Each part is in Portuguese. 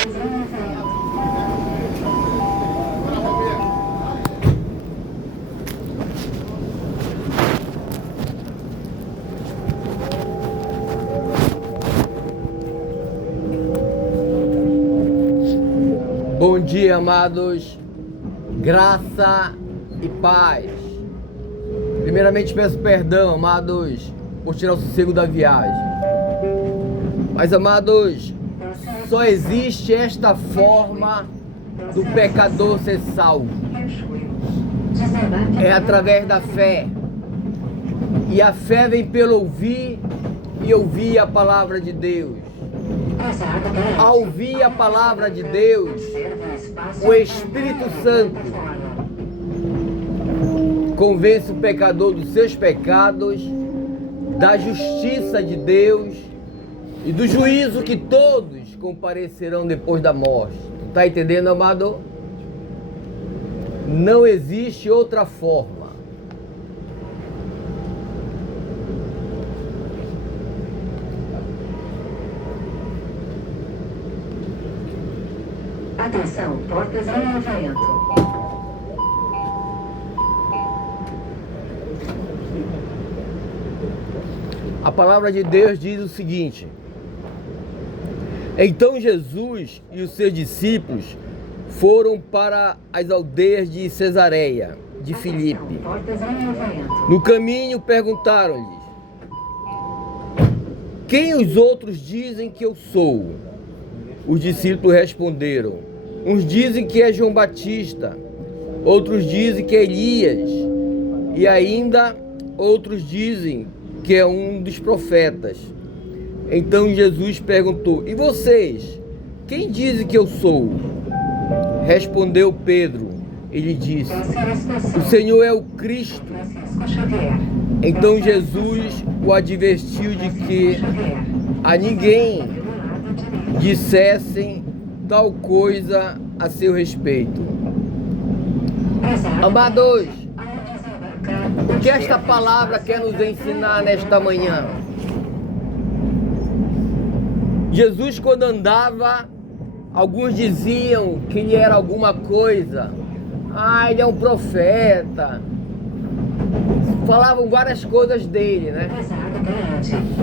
Bom dia, amados, graça e paz. Primeiramente peço perdão, amados, por tirar o sossego da viagem. Mas, amados, só existe esta forma do pecador ser salvo. É através da fé. E a fé vem pelo ouvir e ouvir a palavra de Deus. Ao ouvir a palavra de Deus, o Espírito Santo convence o pecador dos seus pecados, da justiça de Deus e do juízo que todos comparecerão depois da morte. Tu tá entendendo, amado? Não existe outra forma. Atenção, portas em movimento. A palavra de Deus diz o seguinte: então Jesus e os seus discípulos foram para as aldeias de Cesareia de Filipe. No caminho perguntaram-lhes: quem os outros dizem que eu sou? Os discípulos responderam: uns dizem que é João Batista, outros dizem que é Elias, e ainda outros dizem que é um dos profetas. Então Jesus perguntou: e vocês, quem dizem que eu sou? Respondeu Pedro. Ele disse: o Senhor é o Cristo. Então Jesus o advertiu de que a ninguém dissessem tal coisa a seu respeito. Amados, o que esta palavra quer nos ensinar nesta manhã? Jesus, quando andava, alguns diziam que ele era alguma coisa. Ah, ele é um profeta. Falavam várias coisas dele, né?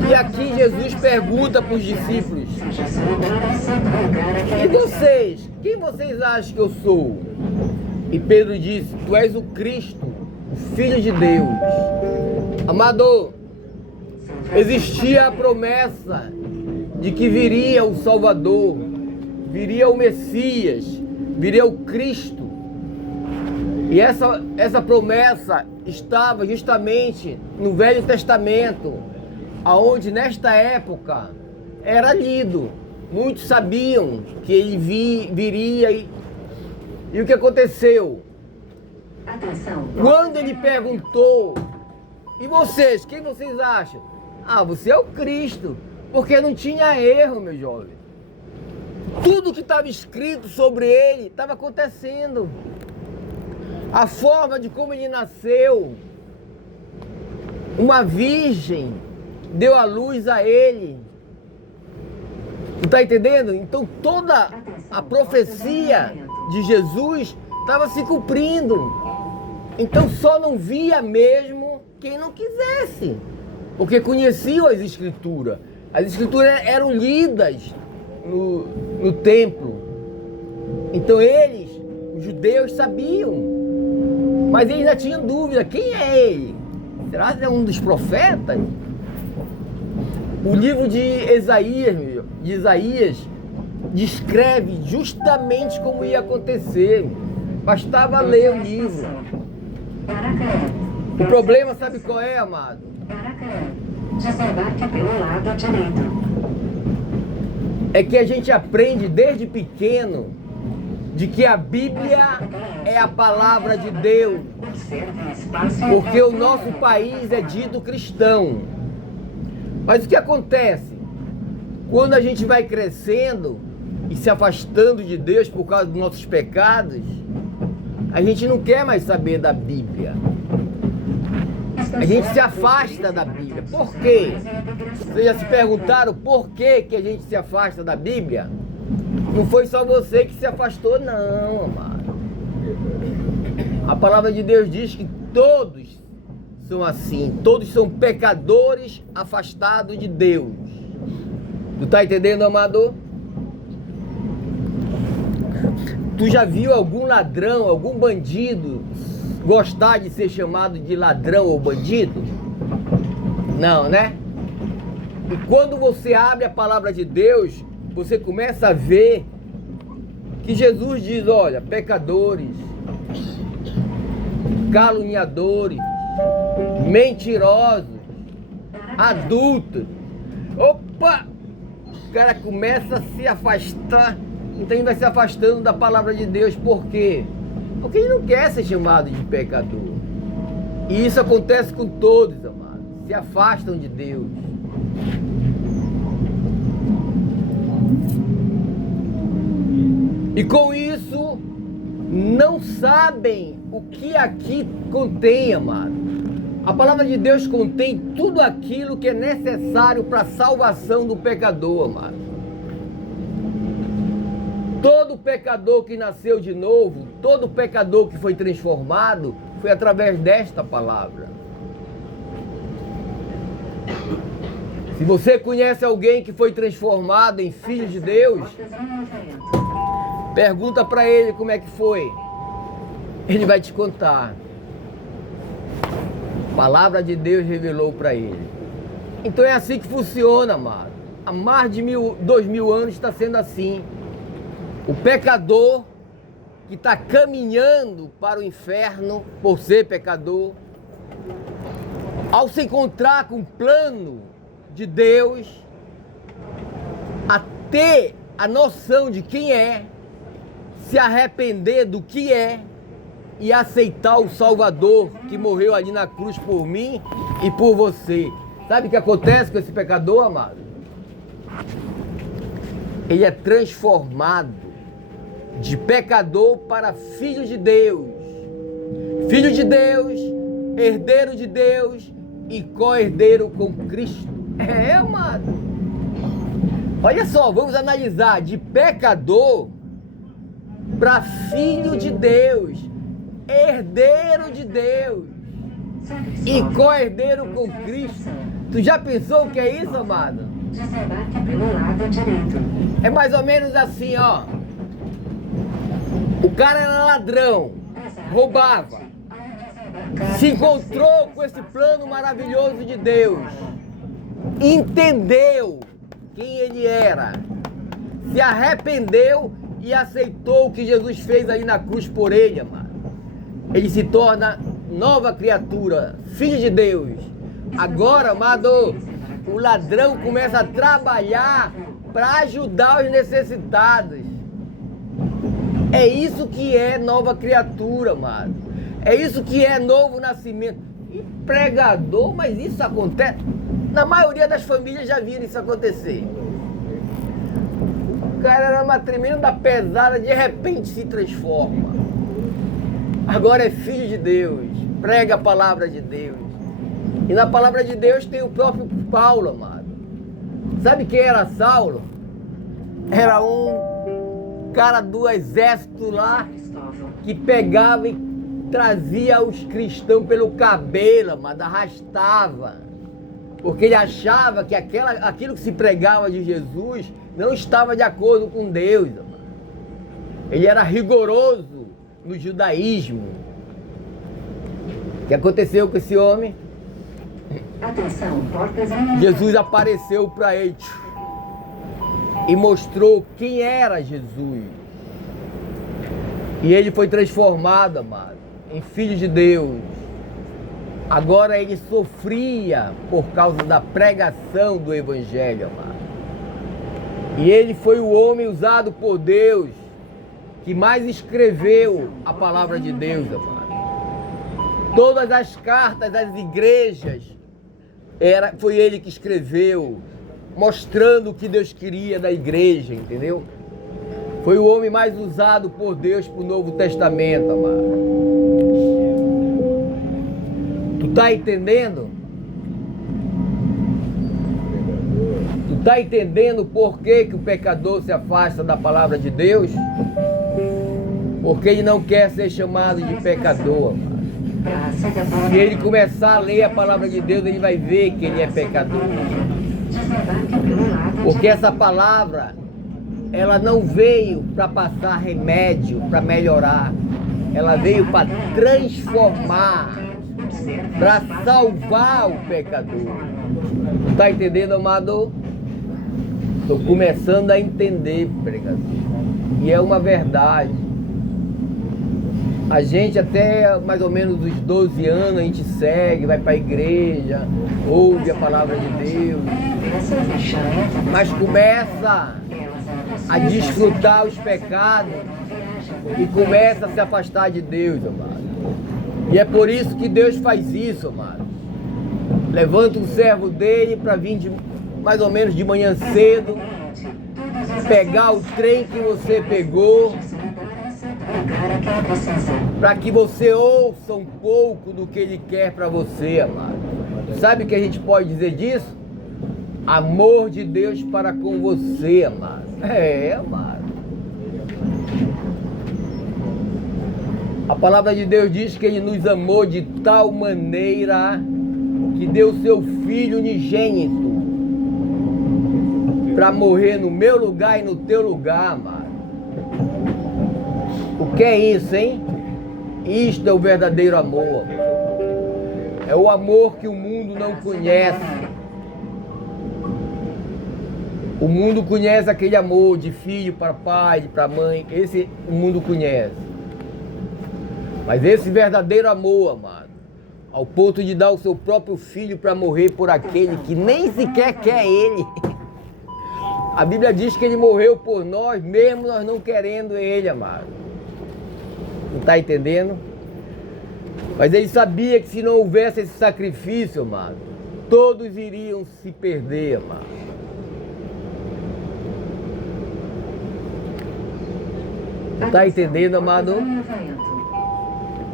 E aqui Jesus pergunta para os discípulos: e vocês? Quem vocês acham que eu sou? E Pedro disse: tu és o Cristo, o Filho de Deus. Amado, existia a promessa de que viria o Salvador, viria o Messias, viria o Cristo. E essa promessa estava justamente no Velho Testamento, aonde nesta época era lido. Muitos sabiam que ele viria e o que aconteceu? Quando ele perguntou: e vocês, quem vocês acham? Ah, você é o Cristo, porque não tinha erro, meu jovem. Tudo que estava escrito sobre ele estava acontecendo. A forma de como ele nasceu, uma virgem deu a luz a ele. Está entendendo? Então toda a profecia de Jesus estava se cumprindo. Então só não via mesmo quem não quisesse, porque conheciam as escrituras. As escrituras eram lidas no templo. Então eles, os judeus, sabiam. Mas eles ainda tinham dúvida: quem é ele? Será que é um dos profetas? O livro de Isaías descreve justamente como ia acontecer. Bastava ler o livro. O problema, sabe qual é, amado? Desembarque pelo lado direito. É que a gente aprende desde pequeno de que a Bíblia é a palavra de Deus, porque o nosso país é dito cristão. Mas o que acontece? Quando a gente vai crescendo e se afastando de Deus por causa dos nossos pecados, a gente não quer mais saber da Bíblia. A gente se afasta da Bíblia. Por quê? Vocês já se perguntaram por que a gente se afasta da Bíblia? Não foi só você que se afastou, não, amado. A palavra de Deus diz que todos são assim. Todos são pecadores afastados de Deus. Tu tá entendendo, amado? Tu já viu algum ladrão, algum bandido gostar de ser chamado de ladrão ou bandido? Não, né? E quando você abre a palavra de Deus, você começa a ver que Jesus diz, olha, pecadores, caluniadores, mentirosos, adultos. Opa! O cara começa a se afastar. Então ele vai se afastando da palavra de Deus. Por quê? Porque ele não quer ser chamado de pecador. E isso acontece com todos, amados. Se afastam de Deus. E com isso, não sabem o que aqui contém, amado. A palavra de Deus contém tudo aquilo que é necessário para a salvação do pecador, amado. Todo pecador que nasceu de novo, todo pecador que foi transformado, foi através desta palavra. Se você conhece alguém que foi transformado em filho de Deus, pergunta para ele como é que foi. Ele vai te contar. A palavra de Deus revelou para ele. Então é assim que funciona, amado. Há mais de 2000 anos está sendo assim. O pecador que está caminhando para o inferno por ser pecador, ao se encontrar com o plano de Deus, a ter a noção de quem é, se arrepender do que é e aceitar o Salvador que morreu ali na cruz por mim e por você. Sabe o que acontece com esse pecador, amado? Ele é transformado de pecador para filho de Deus. Filho de Deus, herdeiro de Deus e co-herdeiro com Cristo. É, amado. Olha só, vamos analisar de pecador para filho de Deus, herdeiro de Deus e co-herdeiro com Cristo. Tu já pensou o que é isso, amado? Desembarque pelo lado direito. É mais ou menos assim, ó. O cara era ladrão, roubava, se encontrou com esse plano maravilhoso de Deus, entendeu quem ele era, se arrependeu e aceitou o que Jesus fez ali na cruz por ele, amado. Ele se torna nova criatura, filho de Deus. Agora, amado, o ladrão começa a trabalhar para ajudar os necessitados. É isso que é nova criatura, amado. É isso que é novo nascimento. E pregador, mas isso acontece. Na maioria das famílias já viram isso acontecer. O cara era uma tremenda pesada, de repente se transforma. Agora é filho de Deus, prega a palavra de Deus. E na palavra de Deus tem o próprio Paulo, amado. Sabe quem era Saulo? Era um cara do exército lá que pegava e trazia os cristãos pelo cabelo, amado, arrastava. Porque ele achava que aquilo que se pregava de Jesus não estava de acordo com Deus, amado. Ele era rigoroso no judaísmo. O que aconteceu com esse homem? Atenção, portas em Jesus apareceu para ele e mostrou quem era Jesus. E ele foi transformado, amado, em filho de Deus. Agora ele sofria por causa da pregação do Evangelho, amado. E ele foi o homem usado por Deus que mais escreveu a palavra de Deus, amado. Todas as cartas das igrejas, foi ele que escreveu, mostrando o que Deus queria da igreja, entendeu? Foi o homem mais usado por Deus para o Novo Testamento, amado. Tu tá entendendo? Tu está entendendo por que o pecador se afasta da palavra de Deus? Porque ele não quer ser chamado de pecador. Se ele começar a ler a palavra de Deus, ele vai ver que ele é pecador. Porque essa palavra, ela não veio para passar remédio, para melhorar. Ela veio para transformar, para salvar o pecador. Está entendendo, amado? Estou começando a entender, pregador. E é uma verdade. A gente até mais ou menos os 12 anos, a gente segue, vai para a igreja, ouve a palavra de Deus. Mas começa a desfrutar os pecados e começa a se afastar de Deus, amado. E é por isso que Deus faz isso, amado. Levanta um servo dele para vir mais ou menos de manhã cedo, pegar o trem que você pegou, para que você ouça um pouco do que ele quer para você, amado. Sabe o que a gente pode dizer disso? Amor de Deus para com você, amado. Amado. A palavra de Deus diz que ele nos amou de tal maneira que deu seu Filho unigênito para morrer no meu lugar e no teu lugar, amado. O que é isso, hein? Isto é o verdadeiro amor. É o amor que o mundo não conhece. O mundo conhece aquele amor de filho para pai, para mãe. Esse o mundo conhece. Mas esse verdadeiro amor, amado, ao ponto de dar o seu próprio filho para morrer por aquele que nem sequer quer ele. A Bíblia diz que ele morreu por nós, mesmo nós não querendo ele, amado. Não está entendendo? Mas ele sabia que se não houvesse esse sacrifício, amado, todos iriam se perder, amado. Está entendendo, amado?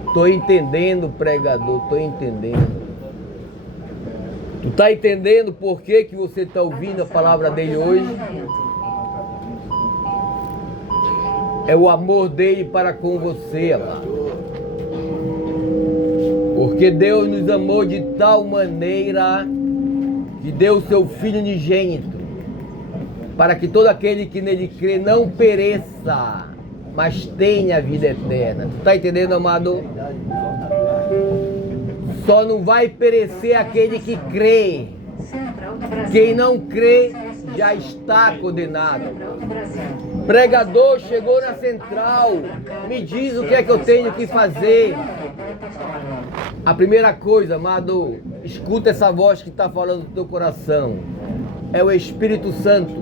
Estou entendendo, pregador, estou entendendo. Tu está entendendo por que você está ouvindo a palavra dele hoje? É o amor dele para com você, amado. Porque Deus nos amou de tal maneira que deu o seu Filho unigênito, para que todo aquele que nele crê não pereça, mas tenha a vida eterna. Tu está entendendo, amado? Só não vai perecer aquele que crê. Quem não crê já está condenado. Pregador chegou na central, me diz o que é que eu tenho que fazer. A primeira coisa, amado, escuta essa voz que está falando do teu coração. É o Espírito Santo.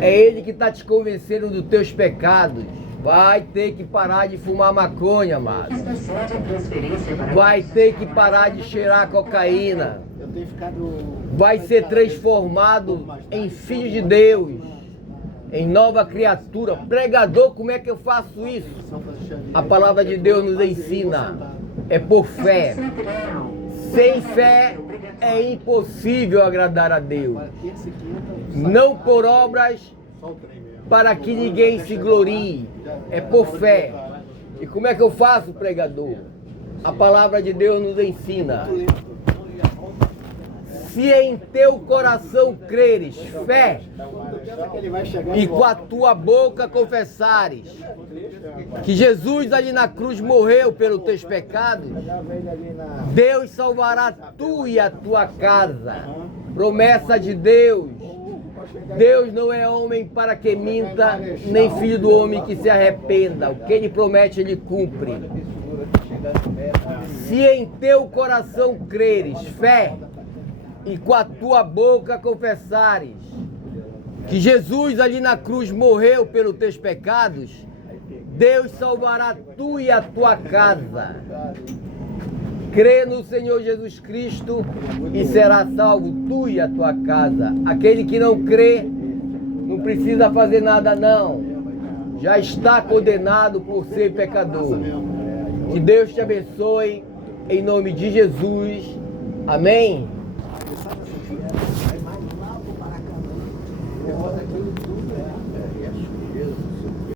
É ele que está te convencendo dos teus pecados. Vai ter que parar de fumar maconha, amado. Vai ter que parar de cheirar cocaína. Vai ser transformado em filho de Deus, em nova criatura. Pregador, como é que eu faço isso? A palavra de Deus nos ensina. É por fé. Sem fé é impossível agradar a Deus. Não por obras, para que ninguém se glorie. É por fé. E como é que eu faço, pregador? A palavra de Deus nos ensina. Se em teu coração creres, fé, e com a tua boca confessares que Jesus ali na cruz morreu pelos teus pecados, Deus salvará tu e a tua casa. Promessa de Deus. Deus não é homem para que minta, nem filho do homem que se arrependa. O que ele promete, ele cumpre. Se em teu coração creres, fé, e com a tua boca confessares que Jesus ali na cruz morreu pelos teus pecados, Deus salvará tu e a tua casa. Crê no Senhor Jesus Cristo e será salvo tu e a tua casa. Aquele que não crê, não precisa fazer nada não. Já está condenado por ser pecador. Que Deus te abençoe, em nome de Jesus. Amém?